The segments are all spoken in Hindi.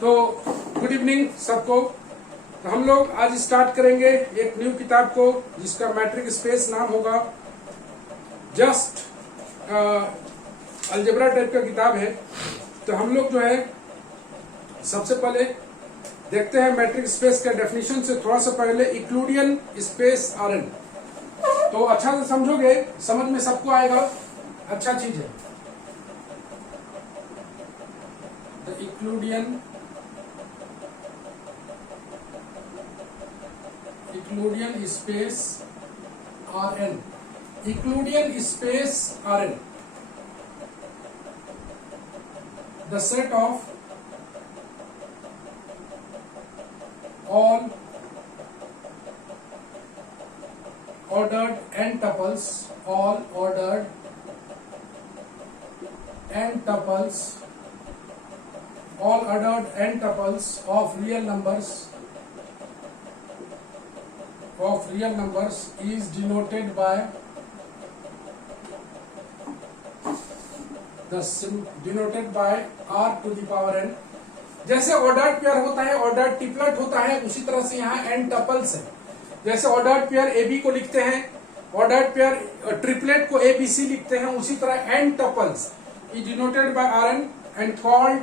तो गुड इवनिंग सबको। तो हम लोग आज स्टार्ट करेंगे एक न्यू किताब को जिसका मैट्रिक स्पेस नाम होगा। जस्ट अलजेब्रा टाइप का किताब है। तो हम लोग जो है सबसे पहले देखते हैं मैट्रिक स्पेस का डेफिनेशन से थोड़ा सा पहले यूक्लिडियन स्पेस आरएन। तो अच्छा से समझोगे, समझ में सबको आएगा, अच्छा चीज है। The Euclidean space RN, Euclidean space RN, the set of all ordered n tuples, all ordered n tuples, all ordered n tuples of real numbers is denoted by r to the power n। जैसे ऑर्डर्ड पेयर होता है, ऑर्डर्ड ट्रिपलेट होता है, उसी तरह से यहाँ एन टपल्स है। जैसे ऑर्डर्ड पेयर ए बी को लिखते हैं, ऑर्डर्ड पेयर ट्रिपलेट को ए बी सी लिखते हैं, उसी तरह N tuples is denoted by R N and called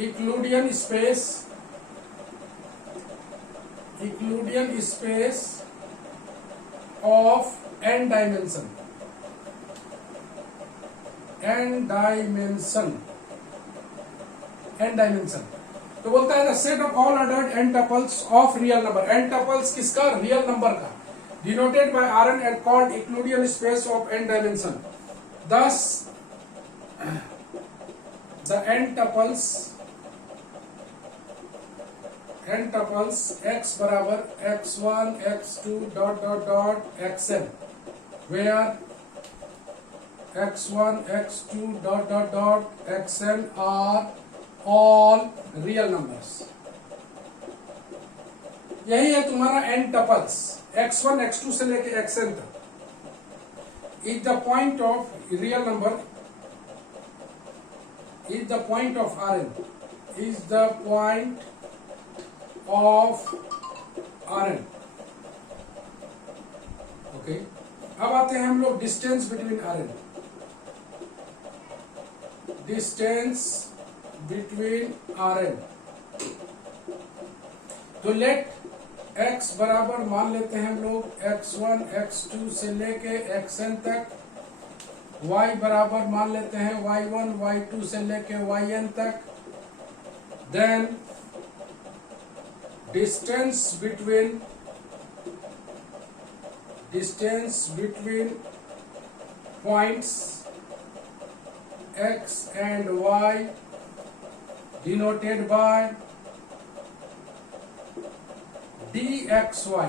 Euclidean space of N dimension. n dimension तो बोलता है the set of all ordered n tuples of real number. n tuples किसका? रियल नंबर का। Denoted by Rn and called Euclidean space of n dimension. thus the n tuples x बराबर x1 x2 dot xn where x1 x2 dot xn are all real numbers। यही है तुम्हारा n टपल्स x1 x2 से लेके xn तक। Is the point of real number, is the point of Rn, is the point of Rn। Okay, अब आते हैं हम लोग distance between Rn। Distance between Rn। तो लेट x बराबर मान लेते हैं हम लोग x1 x2 से लेके xn तक, y बराबर मान लेते हैं y1 y2 से लेके yn तक। Then distance between points x and y denoted by dxy।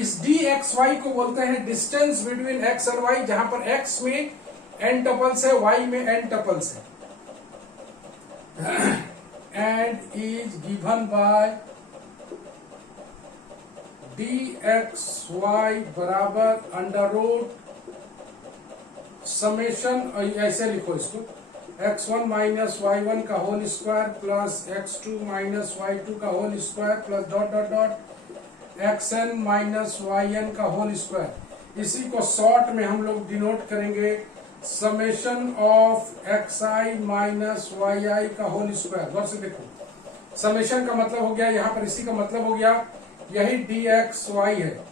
इस dxy को बोलते हैं डिस्टेंस बिटवीन x और y, जहां पर x में n टपल्स है, y में n टपल्स है, and is given by dxy बराबर अंडर रूट समेशन, ऐसे लिखो इसको, x1 माइनस y1 का whole square plus x2 minus y2 का whole square plus dot xn minus yn का होल स्क्वायर। इसी को शॉर्ट में हम लोग डिनोट करेंगे summation of xi minus yi का होल स्क्वायर। गौर से देखो, समेशन का मतलब हो गया यहाँ पर, इसी का मतलब हो गया यही dxy है,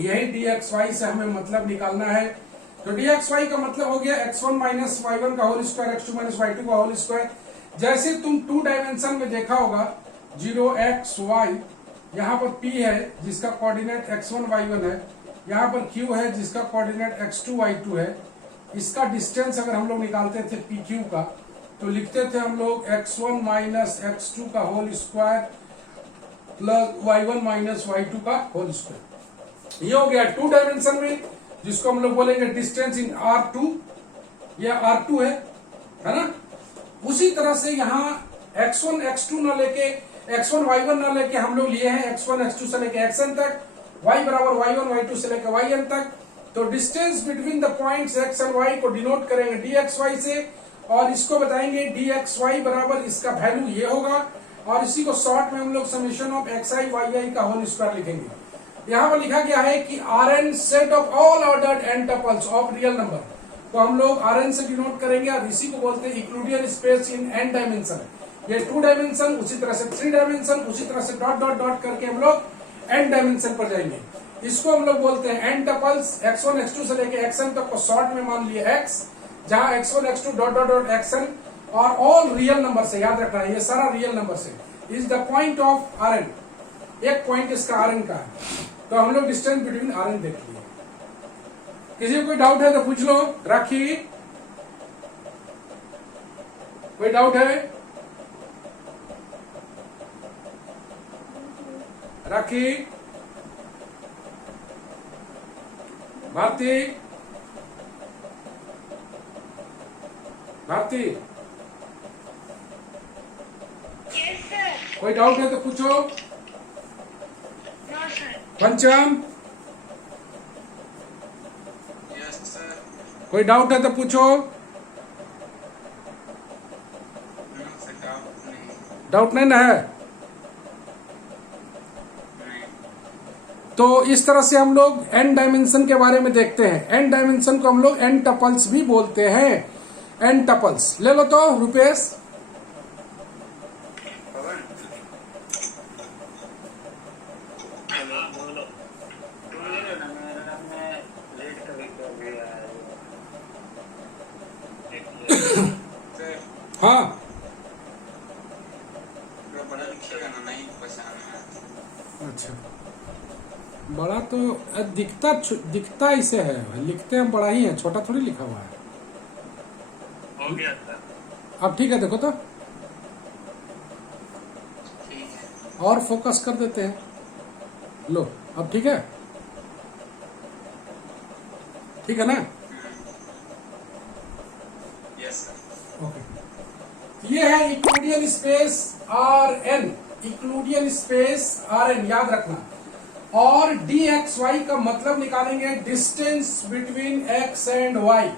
यही dxy से हमें मतलब निकालना है। तो dxy का मतलब हो गया x1 माइनस y1 का whole square, x2 minus y2 का होल स्क्वायर। जैसे तुम 2 डायमेंशन में देखा होगा 0xy, यहाँ पर p है जिसका कोऑर्डिनेट x1 y1 है, यहाँ पर q है जिसका कोऑर्डिनेट x2 y2 है। इसका डिस्टेंस अगर हम लोग निकालते थे pq का, तो लिखते थे हम लोग x1 माइनस x2 का whole square plus y1 minus y2 का होल स्क्वायर। ये हो गया 2 डायमेंशन में, जिसको हम लोग बोलेंगे डिस्टेंस इन R2, यह R2 है ना। उसी तरह से यहाँ x1 x2 ना लेके x1 y1 ना लेके हम लोग लिए हैं x1 x2 से लेके xn तक, y बराबर y1 y2 से लेके yn तक। तो distance between the points x and y को डिनोट करेंगे dxy से, और इसको बताएंगे डी एक्स वाई बराबर इसका वैल्यू ये होगा, और इसी को शॉर्ट में हम लोग summation of X I Y I का होल स्क्वायर लिखेंगे। यहाँ पर लिखा गया है कि R N set of all ordered N tuples of real number, तो हम लोग आर एन से डिनोट करेंगे, और इसी को बोलते हैं Euclidean space in an dimension. ये 2 डायमेंशन, उसी तरह से 3 डायमेंशन, उसी तरह से डॉट डॉट डॉट करके हम लोग एन डायमेंशन पर जाएंगे। इसको हम लोग बोलते हैं एन टपल्स। x1 x2 से लेके xn तक को शॉर्ट में मान लिए x, जहां x1 x2 dot dot dot xn और ऑल रियल नंबर से, याद रखना है ये सारा रियल नंबर से, is the point of R N. एक पॉइंट इसका आर एन का है, तो हम लोग डिस्टेंस बिटवीन आर एन देख लिए। किसी को कोई डाउट है तो पूछ लो। राखी, कोई डाउट है? राखी, भारती, भारती, Yes, sir. कोई डाउट है तो पूछो। No, sir. पंचम, Yes, sir. कोई डाउट है तो पूछो। No, sir. Doubt नहीं। डाउट नहीं ना है? नहीं। तो इस तरह से हम लोग एन डायमेंशन के बारे में देखते हैं। एन डायमेंशन को हम लोग एन टपल्स भी बोलते हैं। एन टपल्स ले लो तो रुपेश। पवन। हेलो बोलो। तुम ले लो ना, मेरा मैं लेट कभी कर गया है। सर, हाँ, थोड़ा पढ़ा लिखिएगा ना, नहीं पहचान में। अच्छा, बड़ा तो दिखता इसे है, लिखते हम बड़ा ही है, छोटा थोड़ी लिखा हुआ है। हो गया सर। अब ठीक है, देखो तो ठीक है। और फोकस कर देते हैं। लो, अब ठीक है, ठीक है ना? Yes sir. ओके, ये है Euclidean space R N. Euclidean space R N याद रखना। और डी एक्स वाई का मतलब निकालेंगे distance between X and Y.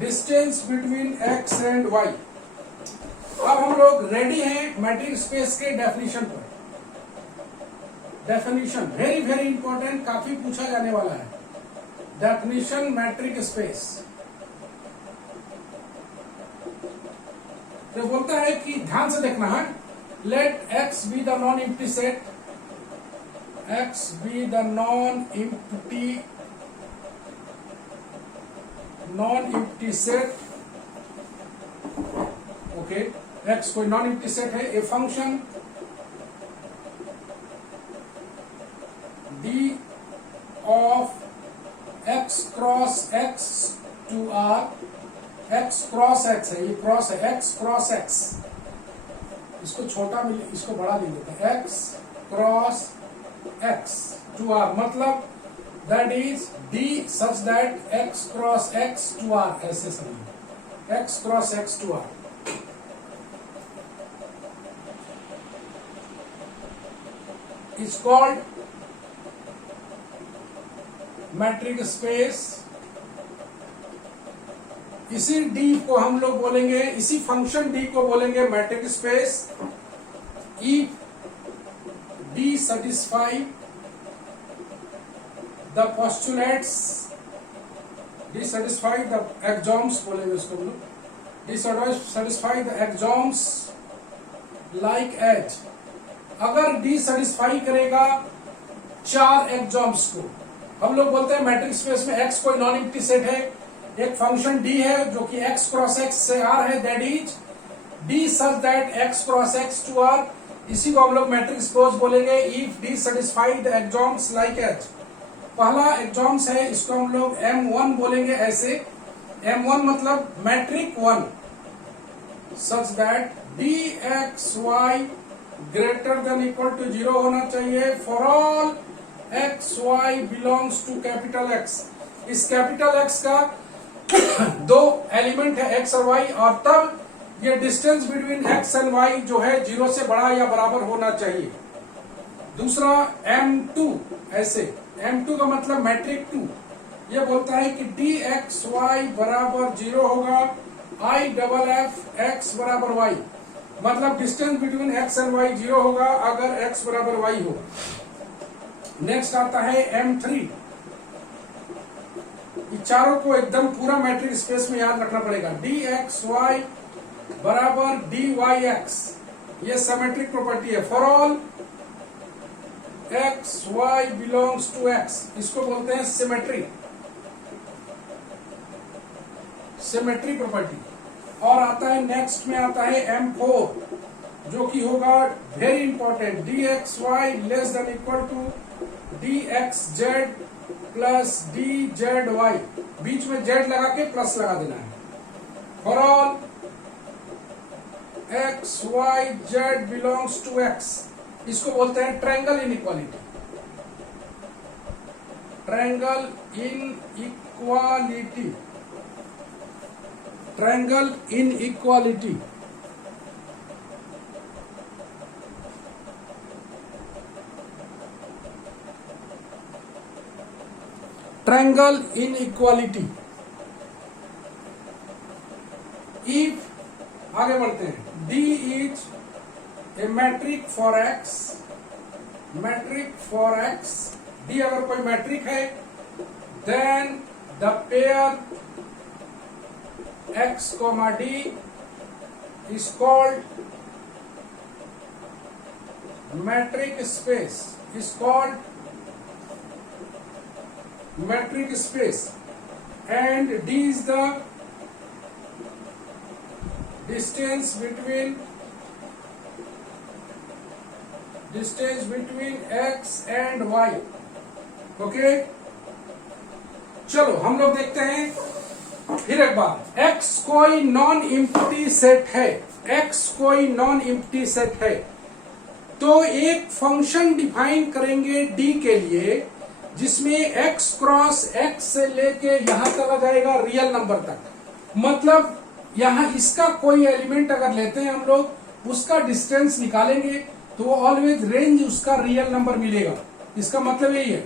Distance between X and Y. अब हम लोग रेडी हैं मैट्रिक स्पेस के डेफिनेशन पर। डेफिनेशन वेरी वेरी इंपॉर्टेंट, काफी पूछा जाने वाला है। डेफिनेशन मैट्रिक स्पेस तो बोलता है कि ध्यान से देखना है, let X be the non empty set, x be the non-empty set, okay, x कोई नॉन एम्प्टी सेट है। A function d of x cross x to r, x cross x है, ये क्रॉस है, x क्रॉस x, इसको छोटा मिल, इसको बड़ा लिख देते हैं, x cross x to r, मतलब that is d such that x cross x to r, ऐसे समझो, x cross x to r। is called matric space. इसी d को हम लोग बोलेंगे, इसी फंक्शन d को बोलेंगे metric space. if D satisfy the postulates, D satisfy the axioms बोलेंगे इसको हम लोग, D satisfy the axioms like as, अगर D satisfy करेगा 4 axioms को, हम लोग बोलते हैं मैट्रिक स्पेस में x कोई नॉन एम्प्टी सेट है, एक फंक्शन d है जो कि x क्रॉस x से r है, that is d such that x cross x to r, इसी को हम लोग मैट्रिक स्पेस बोलेंगे। If D satisfy the axioms like H, पहला एक्सॉम्स है, इसको हम लोग M1 बोलेंगे ऐसे। M1 मतलब metric 1 such that D x Y greater than equal to 0 होना चाहिए for all x Y belongs to capital X. इस कैपिटल एक्स का 2 एलिमेंट है x और y, और तब ये distance between x and y जो है 0 से बड़ा या बराबर होना चाहिए। दूसरा M2 ऐसे, M2 का मतलब मैट्रिक 2, ये बोलता है कि डी एक्स वाई बराबर 0 होगा आई डबल एफ एक्स बराबर वाई, मतलब distance between X and Y 0 होगा अगर एक्स बराबर वाई हो। नेक्स्ट आता है M3। ये चारों को एकदम पूरा मैट्रिक स्पेस में याद रखना पड़ेगा। dxy बराबर dyx, ये सिमेट्रिक प्रॉपर्टी है। For all x y belongs to x, इसको बोलते हैं सिमेट्री प्रॉपर्टी। और आता है नेक्स्ट में आता है M4, जो कि होगा very important, dxy less than equal to dxz plus dzy, बीच में z लगा के प्लस लगा देना है। For all x y z belongs to x, इसको बोलते हैं triangle inequality. Triangle inequality, triangle inequality. Triangle inequality. If, आगे बढ़ते हैं, D is a metric for x, metric for x, D अगर कोई मैट्रिक है, then the pair x, D is called metric space, is called metric space, and D is the distance between x and y। Okay, चलो हम लोग देखते हैं फिर एक बार। x कोई नॉन इम्प्टी सेट है, x कोई नॉन इम्प्टी सेट है, तो एक फंक्शन डिफाइन करेंगे d के लिए जिसमें x क्रॉस x से लेके यहां चला जाएगा रियल नंबर तक। मतलब यहां इसका कोई एलिमेंट अगर लेते हैं हम लोग, उसका डिस्टेंस निकालेंगे तो ऑलवेज रेंज उसका रियल नंबर मिलेगा। इसका मतलब यही है,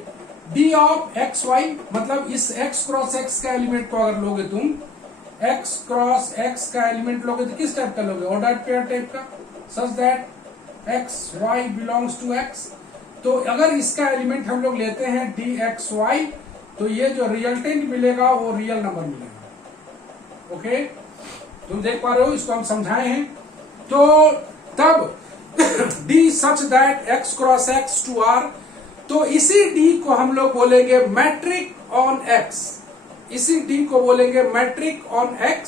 d ऑफ एक्स वाई, मतलब इस x क्रॉस x का एलिमेंट को अगर लोगे तुम, x क्रॉस x का एलिमेंट लोगे तो किस टाइप का लोगे? ऑर्डर्ड पेयर टाइप का, such that x y belongs to x। तो अगर इसका एलिमेंट हम लोग लेते हैं dxy, तो ये जो रिजल्टेंट मिलेगा वो रियल नंबर मिलेगा। ओके, तुम देख पा रहे हो, इसको हम समझाए हैं। तो तब d such that x cross x to r, तो इसी d को हम लोग बोलेंगे मैट्रिक ऑन x, इसी d को बोलेंगे मैट्रिक ऑन x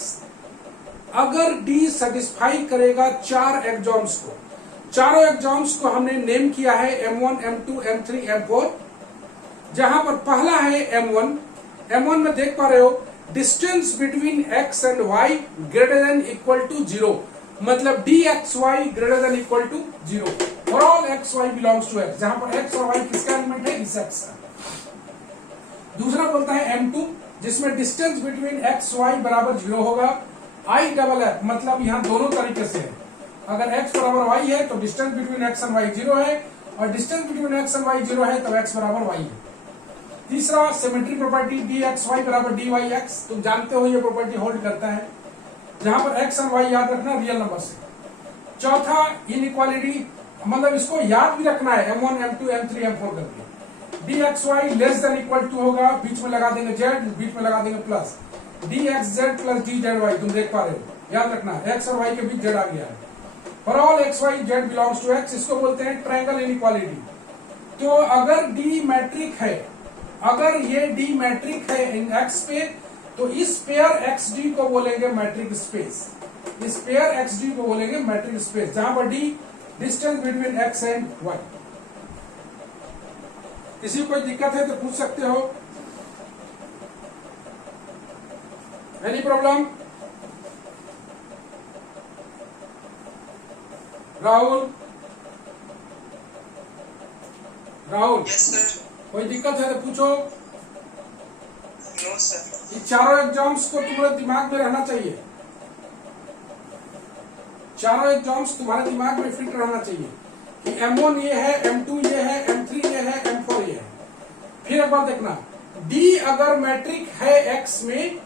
अगर d सेटिस्फाई करेगा चार एग्जाम्स को। चारों एग्जाम्स को हमने नेम किया है M1, M2, M3, M4, जहां पर पहला है M1 में देख पा रहे हो, distance between x and y greater than equal to 0, मतलब dxy greater than equal to 0 for all xy belongs to x, जहां पर x और y किसका एलिमेंट है? इस x का। दूसरा बोलता है M2, जिसमें डिस्टेंस बिटवीन x y बराबर 0 होगा, I डबल एफ, मतलब यहां दोनों तरीके से है। अगर x बराबर y है तो distance between x and y 0 है, और distance between x and y 0 है तो x बराबर y है। तीसरा सिमेट्री प्रॉपर्टी dxy बराबर dyx, तुम जानते हो ये प्रॉपर्टी होल्ड करता है, जहां पर x एंड y याद रखना रियल नंबर से। चौथा इनइक्वालिटी, मतलब इसको याद भी रखना है, M1, M2, M3, M4 करके। dxy less than equal to होगा, बीच में लगा देंगे z, बीच में लगा देंगे प्लस, dxz प्लस dzy, तुम देख पा रहे हो, याद रखना है, x और y के बीच z आ गया है। For all x y z belongs to x, इसको बोलते हैं ट्रायंगल इनइक्वालिटी। तो अगर D मैट्रिक है, अगर ये D मैट्रिक है इन x पे, तो इस पेयर XD को बोलेंगे मैट्रिक स्पेस, इस पेयर XD को बोलेंगे मैट्रिक स्पेस, जहां पर D distance between x and y। किसी को कोई दिक्कत है तो पूछ सकते हो, any problem? Rahul, yes sir. कोई दिक्कत है तो पूछो। No sir. ये चारों एग्जाम्स को तुम्हारे दिमाग में रहना चाहिए, चारों एग्जाम्स तुम्हारे दिमाग में फिट रहना चाहिए कि M1 ये है, M2 ये है, M3 ये है, M4 ये है। फिर एक बार देखना, D अगर मैट्रिक है X में,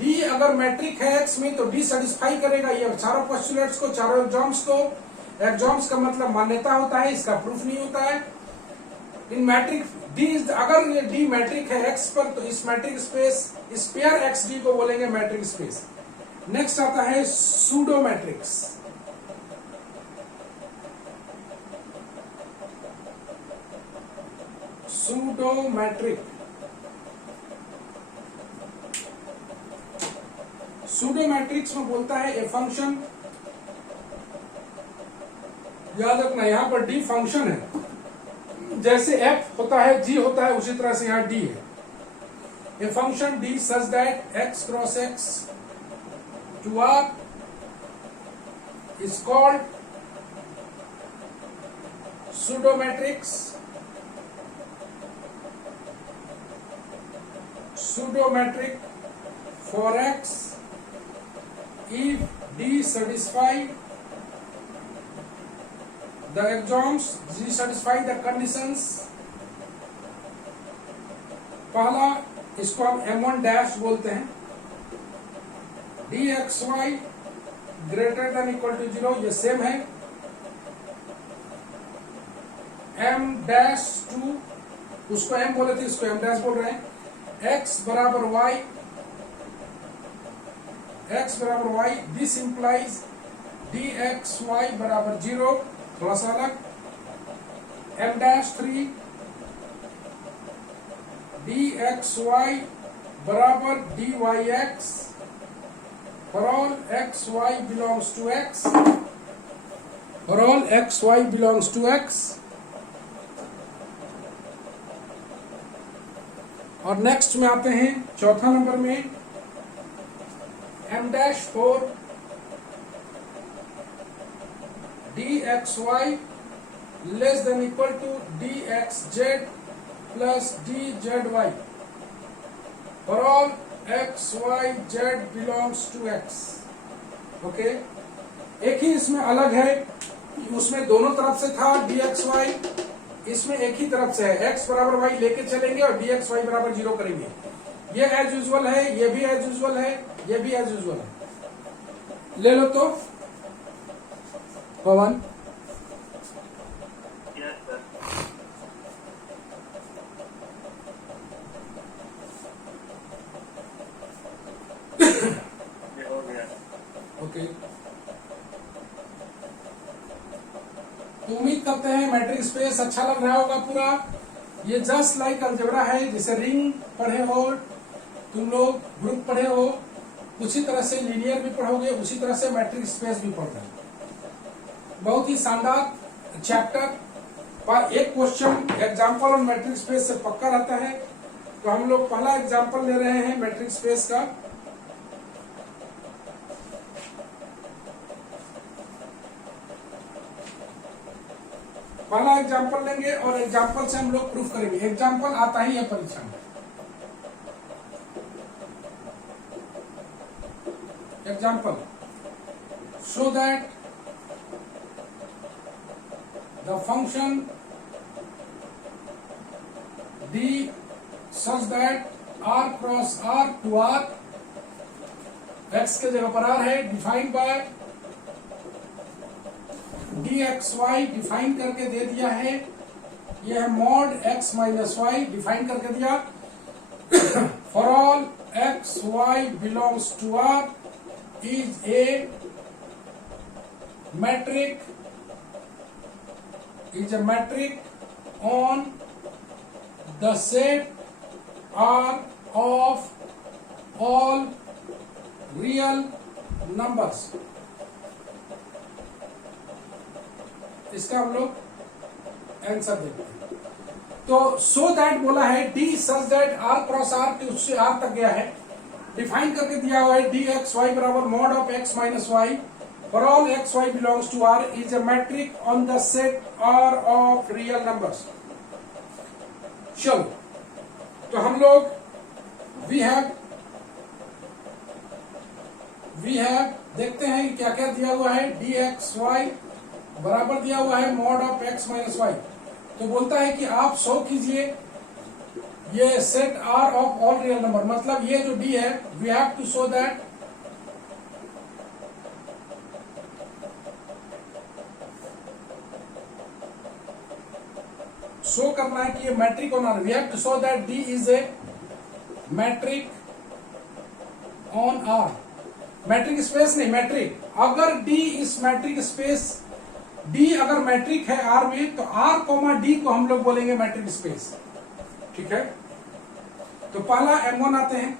डी अगर मैट्रिक है एक्स में तो डी सेटिस्फाई करेगा ये चारों पोस्टुलेट्स को, चारों एग्जाम्स को। एग्जाम्स का मतलब मान्यता होता है, इसका प्रूफ नहीं होता है। इन मैट्रिक डी, अगर ये डी मैट्रिक है एक्स पर तो इस मैट्रिक स्पेस, इस पेयर एक्स डी को बोलेंगे मैट्रिक स्पेस। नेक्स्ट आता है pseudo matrix. Pseudo metric, pseudo matrix में बोलता है ए फंक्शन, याद रखना यहां पर डी फंक्शन है, जैसे एफ होता है जी होता है उसी तरह से यहां डी है। A function D such that x cross x to R is called pseudo matrix. Pseudo metric for x if D satisfy the axioms, D satisfy the conditions। पहला इसको हम M1 डैश बोलते हैं, dxy greater than equal to 0, ये सेम है। M डैश टू, उसको M बोले थे, इसको M डैश बोल रहे हैं। x बराबर y, x बराबर y, दिस इंप्लाइज dxy बराबर 0, थोड़ा सा अलग। m डैश 3 dxy बराबर dyx for all xy belongs to x, for all xy belongs to x। और नेक्स्ट में आते हैं चौथा नंबर में m dash 4 dxy less than equal to dxz plus dzy for all xy z belongs to x। Okay, एक ही इसमें अलग है, उसमें दोनों तरफ से था dxy, इसमें एक ही तरफ से है, x बराबर y लेके चलेंगे और dxy बराबर 0 करेंगे। ये एज यूजुअल है, ये भी एज यूजुअल है, ये भी एज यूजुअल है। ले लो तो पवन। Yes sir. ये हो गया। ओके, तो उम्मीद करते हैं मैट्रिक स्पेस अच्छा लग रहा होगा पूरा। ये जस्ट लाइक अलजेब्रा है, जैसे रिंग पढ़े हो तुम लोग, ग्रुप पढ़े हो, उसी तरह से लीनियर भी पढ़ोगे, उसी तरह से मैट्रिक स्पेस भी पढ़ रहे हो। बहुत ही शानदार चैप्टर पर एक क्वेश्चन एग्जाम्पल और मैट्रिक स्पेस से पक्का रहता है। तो हम लोग पहला एग्जाम्पल ले रहे हैं मैट्रिक स्पेस का। पहला एग्जाम्पल लेंगे और एग्जाम्पल से हम लोग प्रूफ करेंगे। एग्जाम्पल आता ही है परीक्षा में। Example, show that the function d such that r cross r to r, x के जगह पर r है, डिफाइंड बाय dxy डिफाइन करके दे दिया है, यह है mod x minus y define करके दिया। For all x y belongs to r is a metric, is a metric on the set R of all real numbers। इसका हम लोग आंसर देखते हैं। तो सो दैट बोला है, D such that R cross R के उससे आर तक गया है, डिफाइन करके दिया हुआ है डी एक्स वाई बराबर mod of x minus y for all x Y belongs to R is a metric on the set R of real numbers. चलो, तो हम लोग वी हैव देखते हैं कि क्या क्या दिया हुआ है। डी एक्स वाई बराबर दिया हुआ है mod of x minus y. तो बोलता है कि आप सॉल्व कीजिए ये set R of all real number, मतलब ये जो डी है we have to show that show करना है कि ये metric on R, we have to show that D is a metric on R, metric space नहीं मैट्रिक, अगर D is metric space, D अगर मैट्रिक है आर में तो आर कोमा डी को हम लोग बोलेंगे मैट्रिक स्पेस, ठीक है। तो पहला M1 आते हैं,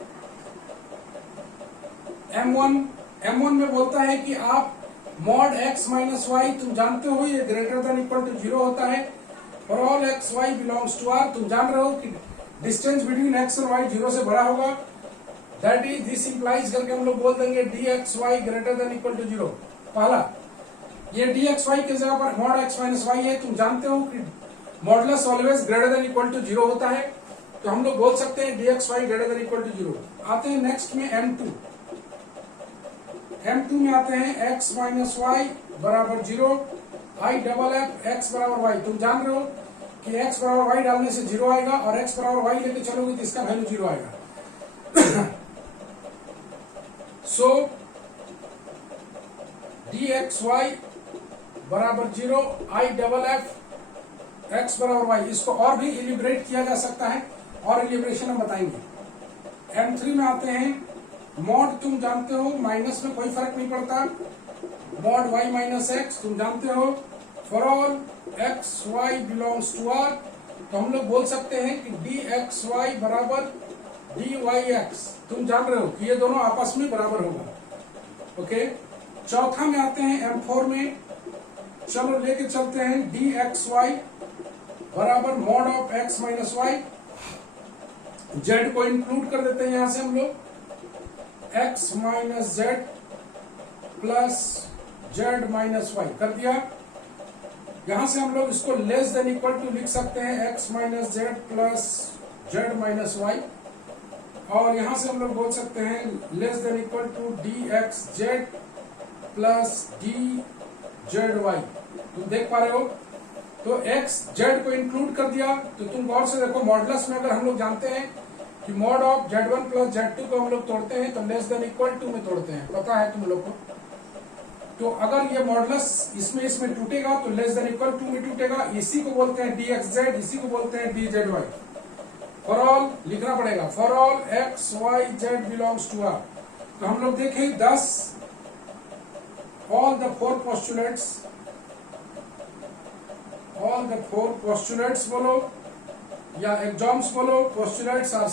M1 में बोलता है कि आप मॉड x माइनस वाई, तुम जानते हो ये ग्रेटर देन इक्वल टू 0 होता है, for all x y belongs to r, तुम जान रहे हो कि डिस्टेंस बिटवीन x और y 0 से बड़ा होगा, दैट इज दिस इंप्लाइज करके हम लोग बोल देंगे dxy greater than equal to 0। पहला ये dxy की जगह पर मॉड x माइनस वाई है, तुम जानते हो कि modulus always greater than equal to 0 होता है, तो हम लोग बोल सकते हैं dxy greater than equal to 0। आते हैं नेक्स्ट में M2 में आते हैं x माइनस वाई बराबर 0, I डबल एफ x बराबर y, तुम जान रहे हो कि x बराबर y डालने से 0 आएगा और x बराबर y लेके चलोगे तो इसका वैल्यू 0 आएगा। सो dxy बराबर 0, I डबल एफ x बराबर y, इसको और भी इलिब्रेट किया जा सकता है और इलिब्रेशन हम बताएंगे। M3 में आते हैं, मॉड तुम जानते हो माइनस में कोई फर्क नहीं पड़ता, मॉड y माइनस एक्स तुम जानते हो, for all x y belongs to r, तो हम लोग बोल सकते हैं कि dxy बराबर dyx, तुम जान रहे हो कि ये दोनों आपस में बराबर होगा, ओके। चौथा में आते हैं M4 में, चलो लेके चलते हैं dxy बराबर mod of x minus y, z को इंक्लूड कर देते हैं यहां से हम लोग, x minus z plus z minus y कर दिया। यहां से हम लोग इसको लेस देन इक्वल टू लिख सकते हैं x minus z plus z minus y, और यहां से हम लोग बोल सकते हैं less than equal to D x z plus D z y, तुम देख पा रहे हो। तो x z को इंक्लूड कर दिया, तो तुम गौर से देखो मॉडुलस में अगर हम लोग जानते हैं कि mod of z1 plus z2 को हम लोग तोड़ते हैं तो लेस देन इक्वल टू में तोड़ते हैं, पता है तुम लोग को। तो अगर ये मॉडुलस इसमें टूटेगा तो लेस देन इक्वल टू में टूटेगा, इसी को बोलते हैं dxz, इसी को बोलते हैं dzy। फॉर ऑल लिखना पड़ेगा, for all x y z belongs to r। तो हम लोग देखें 10 ऑल द फोर पोस्टुलेट्स बोलो या एग्जाम्स बोलो, पोस्टुलेट्स आर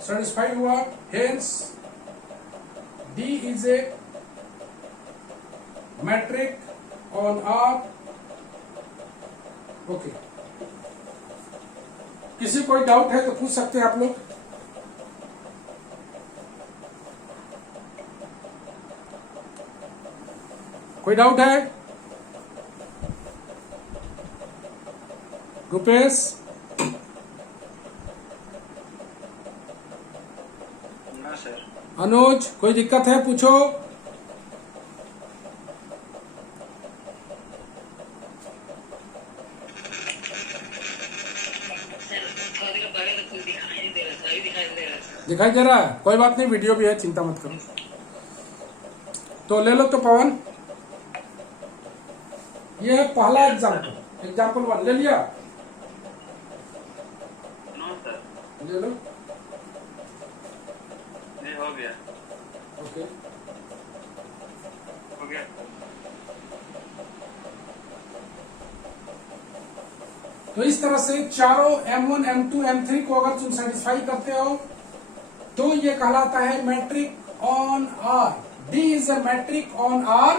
सेटिस्फाइड हुआ, hence D is a metric on R, okay. किसी कोई डाउट है तो पूछ सकते हैं आप लोग। कोई डाउट है? रुपेश, ना सर। अनुज, कोई दिक्कत है पूछो। दिखाई दे रहा है, कोई बात नहीं, वीडियो भी है, चिंता मत करो। तो ले लो तो पवन, ये है पहला एग्जाम्पल 1 ले लिया, ले लो, ये हो गया, ओके। हो गया। तो इस तरह से चारों M1, M2, M3 को अगर तुम सेटिस्फाई करते हो तो ये कहलाता है metric on R। D is a metric on R,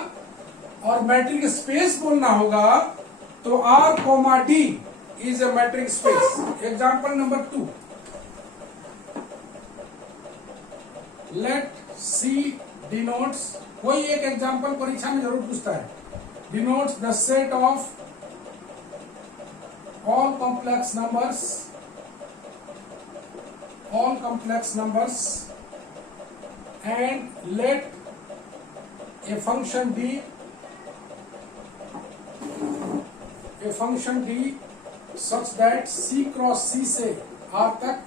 और मैट्रिक स्पेस बोलना होगा तो R comma D is a metric space. Example number 2, let C denotes, कोई एक एग्जाम्पल परीक्षा में जरूर पूछता है, denotes the set of all complex numbers and let a function D such that C cross C से R तक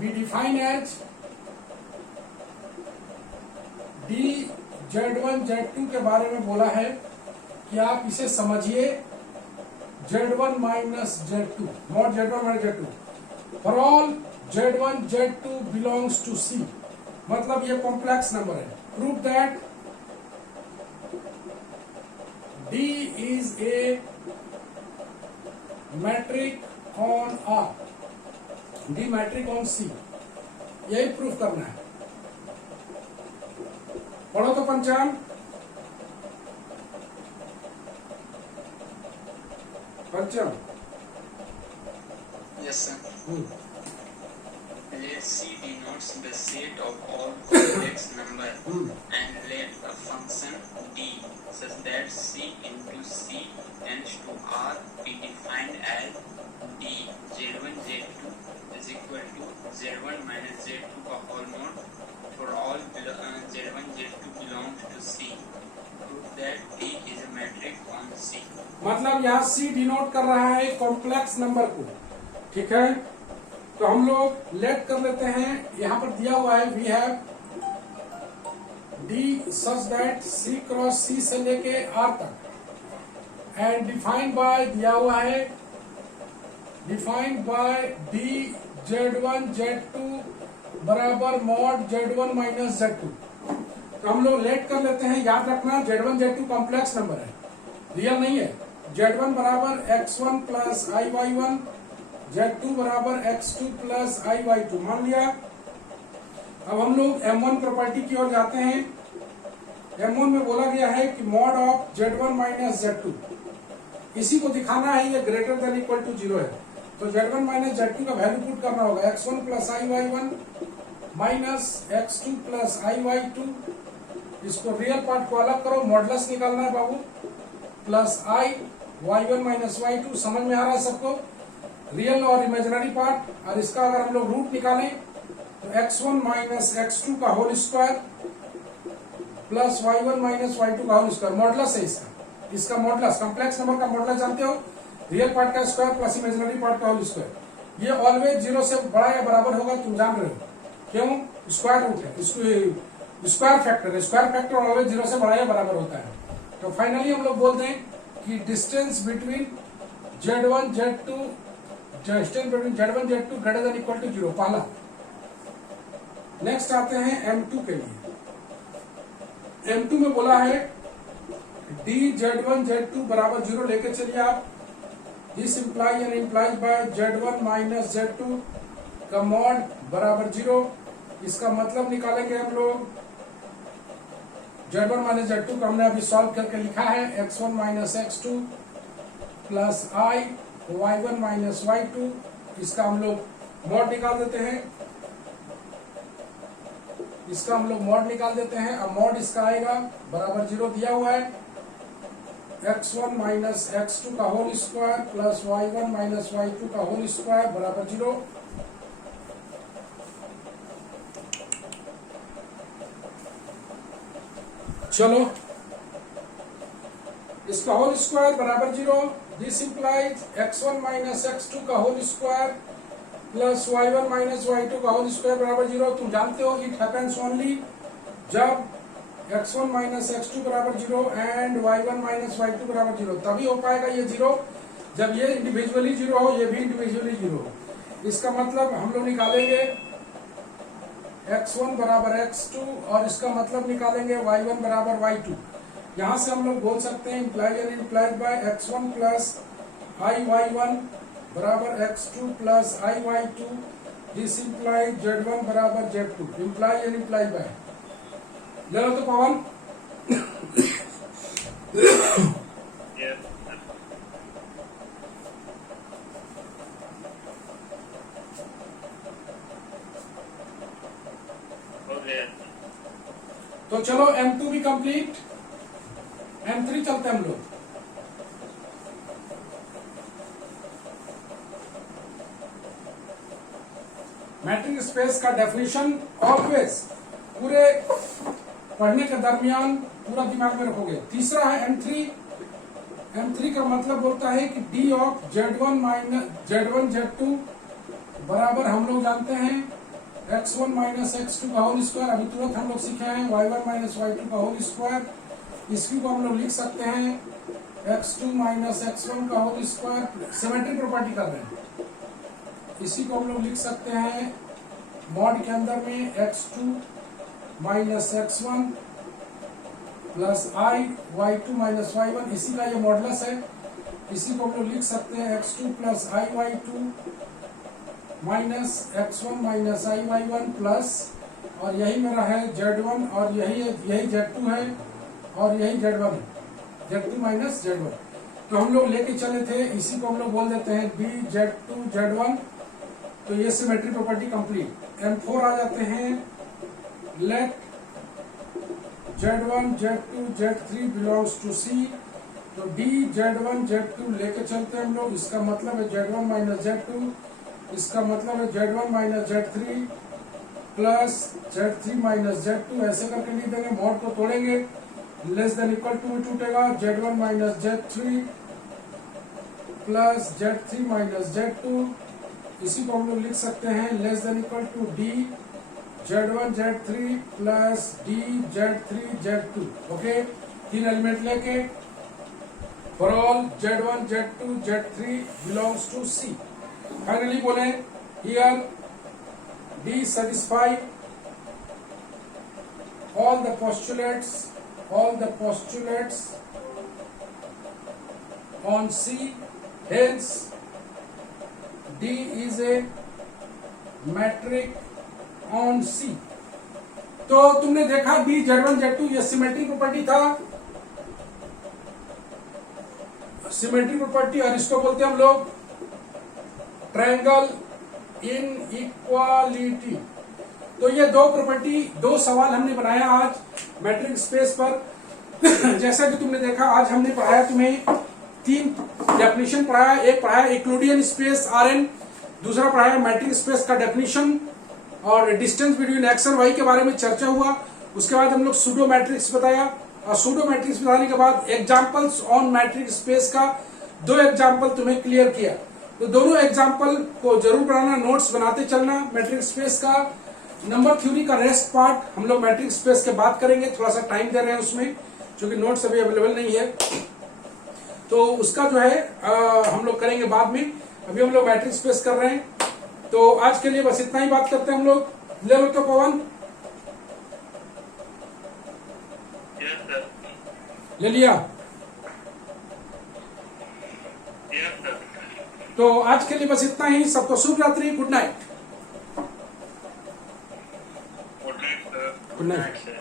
we define as D Z1 Z2 के बारे में बोला है कि आप इसे समझिए Z1 minus Z2 not Z1 minus Z2 for all Z1 Z2 belongs to C, मतलब ये कॉम्प्लेक्स नंबर है। Prove that D is a metric on R, D metric on C, यही प्रूफ करना है। पढ़ो तो पंचांग। पंचम Yes, sir. Let C denotes the set of all complex number and let a function D such that C into C tends to R be defined as D Z1 Z2 is equal to Z1 minus Z2 का whole mod for all Z1 Z2 belongs to C. Prove that D is a metric on C. मतलब यहाँ C डिनोट कर रहा है कॉम्प्लेक्स नंबर को, ठीक है। तो हम लोग लेट कर लेते हैं, यहाँ पर दिया हुआ है we have D such that C cross C से लेके R तक एंड डिफाइंड बाय दिया हुआ है defined by D Z1 Z2 बराबर मॉड Z1 माइनस Z2। तो हम लोग लेट कर लेते हैं, याद रखना Z1 Z2 कॉम्प्लेक्स नंबर है, रियल नहीं है। Z1 बराबर x1 प्लस iy1, Z2 बराबर x2 प्लस iy2 मान लिया। अब हम लोग M1 प्रॉपर्टी की ओर जाते हैं। M1 में बोला गया है कि mod of Z1 minus Z2, इसी को दिखाना है ये ग्रेटर देन इक्वल टू 0 है। तो Z1 माइनस Z2 का वैल्यू पुट करना होगा x1 plus iy1 minus x2 plus iy2। इसको रियल पार्ट को अलग करो, मॉडुलस निकालना है बाबू, plus i y1 minus y2। समझ में आ रहा है सबको, रियल और इमेजिनरी पार्ट। और इसका अगर हम लोग रूट निकालें तो x1 माइनस x2 का whole square plus y1 minus y2 का होल स्क्वायर, मॉडुलस है इसका मॉडुलस, कॉम्प्लेक्स नंबर का मॉडुलस जानते हो, रियल पार्ट का स्क्वायर प्लस इमेजिनरी पार्ट का होल स्क्वायर। ये ऑलवेज 0 से बड़ा या बराबर होगा, तुम जान रहे हो क्यों, स्क्वायर रूट है, इसको स्क्वायर फैक्टर है, स्क्वायर फैक्टर ऑलवेज 0 से बड़ा या बराबर होता है। तो फाइनली हम लोग बोलते हैं कि distance between Z1 Z2 greater than equal to 0 पहला। नेक्स्ट आते हैं M2 के लिए। M2 में बोला है D Z1 Z2 बराबर 0 लेके चलिए आप। This imply and implies by Z1 minus Z2 का मॉड बराबर 0। इसका मतलब निकालेंगे हम लोग Z1 माइनस Z2 का हमने अभी सॉल्व करके लिखा है x1 minus x2 plus i y1 minus y2। इसका हम लोग मॉड निकाल देते हैं, अब मॉड इसका आएगा बराबर 0 दिया हुआ है x1 माइनस x2 का whole square plus y1 minus y2 का होल स्क्वायर बराबर 0। चलो इसका होल स्क्वायर बराबर 0। This implies x1 minus x2 का whole square plus y1 minus y2 का होल स्क्वायर बराबर 0। तुम जानते हो इट हैपेंस ओनली जब x1 माइनस x2 बराबर 0 एंड y1 माइनस y2 बराबर 0, तभी हो पाएगा ये 0 जब ये इंडिविजुअली 0 हो, ये भी इंडिविजुअली 0 हो। इसका मतलब हम लोग निकालेंगे x1 बराबर x2 और इसका मतलब निकालेंगे y1 बराबर y2। यहाँ से हम लोग बोल सकते हैं implied and implied by x1 plus iy1 बराबर x2 plus iy2। This implied Z1 बराबर Z2, implied and implied bye. ले लो तो पवन। तो चलो M2 भी कंप्लीट, M3 चलते हैं हम लोग। मैट्रिक स्पेस का डेफिनेशन ऑलवेज पूरे पढ़ने के दरमियान पूरा दिमाग में रखोगे। तीसरा है M3। M3 का मतलब बोलता है कि D of Z1 minus Z1 Z2 बराबर हम लोग जानते हैं x1 माइनस x2 का होल स्क्वायर। अभी तुरंत हम लोग सीखे हैं y1 माइनस y2 का होल स्क्वायर। इसकी को हम लोग लिख सकते हैं x2 माइनस x1 का होल स्क्वायर। सिमेट्री प्रॉपर्टी कर रहे हैं, इसी को हम लोग लिख सकते हैं मॉड के अंदर में x2 minus x1 plus i y2 minus y1, इसी का ये मॉडुलस है। इसी को हम लोग लिख सकते हैं x2 plus i y2 minus x1 minus i y1 plus, और यही मेरा है z1 और यही z2 है और यही z1 है, z2 माइनस z1। तो हम लोग लेके चले थे, इसी को हम लोग बोल देते हैं b z2 z1। तो ये सिमेट्री प्रॉपर्टी कंप्लीट। M4 आ जाते हैं, let Z1 Z2 Z3 belongs to C। तो D Z1 Z2 लेके चलते हैं हम लोग, इसका मतलब है Z1 माइनस Z2, इसका मतलब है Z1 minus Z3 plus Z3 minus Z2, ऐसे करके लिख देंगे। मॉड को तोड़ेंगे, लेस देन इक्वल टू टूटेगा, Z1 minus Z3 plus Z3 minus Z2। इसी को हम लोग लिख सकते हैं less than equal to D Z1 Z3 plus D Z3 Z2। Okay, तीन एलिमेंट लेके for all Z1 Z2 Z3 belongs to C। Finally बोले here D satisfy all the postulates on C, hence D is a metric on C। तो तुमने देखा D Z1 Z2 ये सिमेट्री प्रॉपर्टी था, सिमेट्री प्रॉपर्टी, और इसको बोलते हैं हम लोग ट्रायंगल इन इक्वालिटी। तो ये दो प्रॉपर्टी, दो सवाल हमने बनाया आज मैट्रिक स्पेस पर। जैसा कि तुमने देखा आज हमने पढ़ाया, तुम्हें तीन डेफिनेशन पढ़ाया। एक पढ़ाया यूक्लिडियन स्पेस Rn, दूसरा पढ़ाया मैट्रिक स्पेस का डेफिनेशन और डिस्टेंस बिटवीन एक्स और वाई के बारे में चर्चा हुआ। उसके बाद हम लोग सूडो मैट्रिक्स बताया, और सूडो मैट्रिक्स बताने के बाद एग्जांपल्स ऑन मैट्रिक स्पेस का दो एग्जांपल तुम्हें क्लियर किया। तो दोनों एग्जांपल को जरूर बनाना, नोट्स बनाते चलना। मैट्रिक स्पेस का नंबर थ्योरी का रेस्ट पार्ट हम लोग मैट्रिक स्पेस के बात करेंगे, थोड़ा सा टाइम दे रहे हैं उसमें, क्योंकि नोट्स अभी अवेलेबल नहीं है, तो उसका जो है हम लोग करेंगे बाद में। अभी हम लोग मैट्रिक स्पेस कर रहे हैं। तो आज के लिए बस इतना ही बात करते हैं हम लोग। ले लो तो पवन, Yes, sir. ले लिया। Yes, sir. तो आज के लिए बस इतना ही। सबको शुभ रात्रि, good night. Good night, sir. Good night. sir.